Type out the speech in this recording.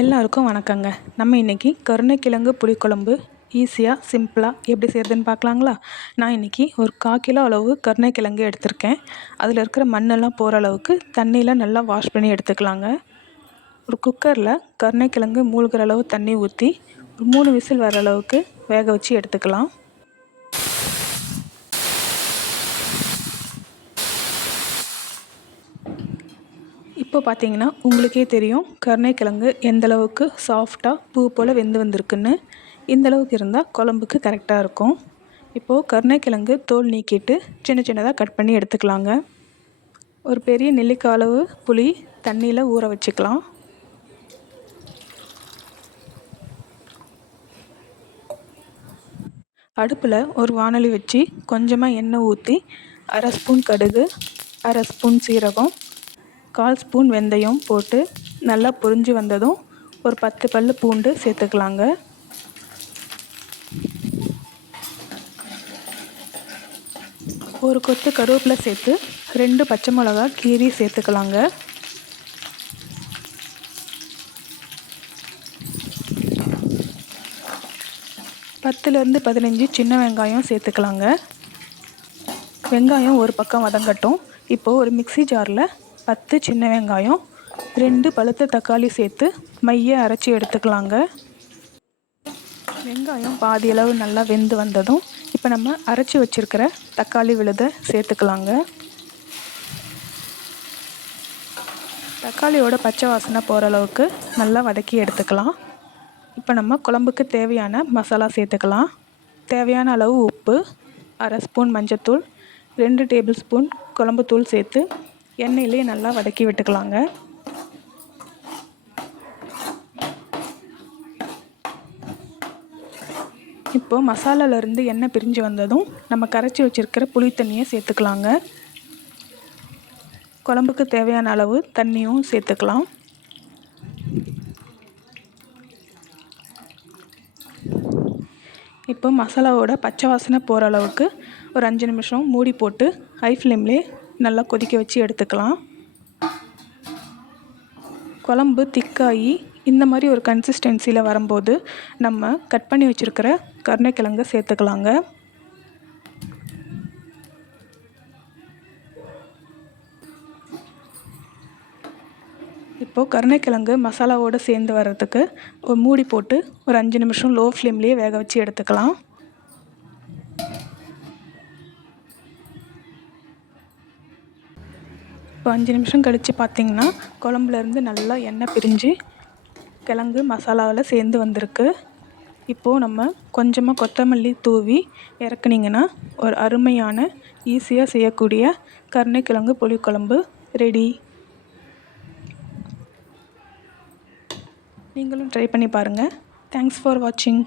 எல்லாருக்கும் வணக்கங்க. நம்ம இன்றைக்கி கருணைக்கிழங்கு புளிக்குழம்பு ஈஸியாக சிம்பிளாக எப்படி செய்கிறதுன்னு பார்க்கலாங்களா? நான் இன்றைக்கி ஒரு 1/4 கிலோ அளவு கருணைக்கிழங்கு எடுத்திருக்கேன். அதில் இருக்கிற மண்ணெல்லாம் போகிற அளவுக்கு தண்ணியில் நல்லா வாஷ் பண்ணி எடுத்துக்கலாங்க. ஒரு குக்கரில் கருணைக்கிழங்கு மூழ்கிற அளவு தண்ணி ஊற்றி 3 விசில் வர அளவுக்கு வேக வச்சு எடுத்துக்கலாம். இப்போ பார்த்தீங்கன்னா உங்களுக்கே தெரியும் கருணைக்கிழங்கு எந்தளவுக்கு சாஃப்டாக பூ போல் வெந்து வந்திருக்குன்னு. இந்தளவுக்கு இருந்தால் குழம்புக்கு கரெக்டாக இருக்கும். இப்போது கருணைக்கிழங்கு தோல் நீக்கிட்டு சின்ன சின்னதாக கட் பண்ணி எடுத்துக்கலாங்க. ஒரு பெரிய நெல்லிக்காய் அளவு புளி தண்ணியில் ஊற வச்சுக்கலாம். அடுப்பில் ஒரு வாணலி வச்சு கொஞ்சமாக எண்ணெய் ஊற்றி 1/2 ஸ்பூன் கடுகு, 1/2 ஸ்பூன் சீரகம், 1/4 ஸ்பூன் வெந்தயம் போட்டு நல்லா பொரிஞ்சு வந்ததும் ஒரு 10 பல் பூண்டு சேர்த்துக்கலாங்க. ஒரு கொத்து கருவேப்பிலை சேர்த்து 2 பச்சை மிளகா கீரி சேர்த்துக்கலாங்க. பத்துலேருந்து 15 சின்ன வெங்காயம் சேர்த்துக்கலாங்க. வெங்காயம் ஒரு பக்கம் வதங்கட்டும். இப்போது ஒரு மிக்ஸி ஜாரில் 10 சின்ன வெங்காயம், 2 பழுத்த தக்காளி சேர்த்து மைய அரைச்சி எடுத்துக்கலாங்க. வெங்காயம் பாதி அளவு நல்லா வெந்து வந்ததும் இப்போ நம்ம அரைச்சி வச்சுருக்கிற தக்காளி விழுதை சேர்த்துக்கலாங்க. தக்காளியோட பச்சை வாசனை போகிற அளவுக்கு நல்லா வதக்கி எடுத்துக்கலாம். இப்போ நம்ம குழம்புக்கு தேவையான மசாலா சேர்த்துக்கலாம். தேவையான அளவு உப்பு, 1/2 ஸ்பூன் மஞ்சத்தூள், 2 டேபிள் ஸ்பூன் குழம்புத்தூள் சேர்த்து எண்ணெயிலே நல்லா வதக்கி விட்டுக்கலாங்க. இப்போது மசாலாலேருந்து எண்ணெய் பிரிஞ்சு வந்ததும் நம்ம கரைச்சி வச்சுருக்கிற புளி தண்ணியை சேர்த்துக்கலாங்க. குழம்புக்கு தேவையான அளவு தண்ணியும் சேர்த்துக்கலாம். இப்போ மசாலாவோட பச்சை வாசனை போகிற அளவுக்கு ஒரு 5 நிமிஷம் மூடி போட்டு ஹை ஃப்ளேம்லேயே நல்லா கொதிக்க வச்சு எடுத்துக்கலாம். குழம்பு திக்காகி இந்த மாதிரி ஒரு கன்சிஸ்டன்சியில் வரும்போது நம்ம கட் பண்ணி வச்சுருக்கிற கருணைக்கிழங்கு சேர்த்துக்கலாங்க. இப்போது கருணைக்கிழங்கு மசாலாவோடு சேர்ந்து வர்றதுக்கு ஒரு மூடி போட்டு ஒரு 5 நிமிஷம் லோ ஃப்ளேம்லேயே வேக வச்சு எடுத்துக்கலாம். இப்போ 5 நிமிஷம் கழித்து பார்த்திங்கன்னா குழம்புலேருந்து நல்லா எண்ணெய் பிரிஞ்சு கிழங்கு மசாலாவில் சேர்ந்து வந்திருக்கு. இப்போது நம்ம கொஞ்சமாக கொத்தமல்லி தூவி இறக்குனிங்கன்னா ஒரு அருமையான ஈஸியாக செய்யக்கூடிய கருணைக்கிழங்கு புளிக்குழம்பு ரெடி. நீங்களும் ட்ரை பண்ணி பாருங்கள். தேங்க்ஸ் ஃபார் வாட்சிங்.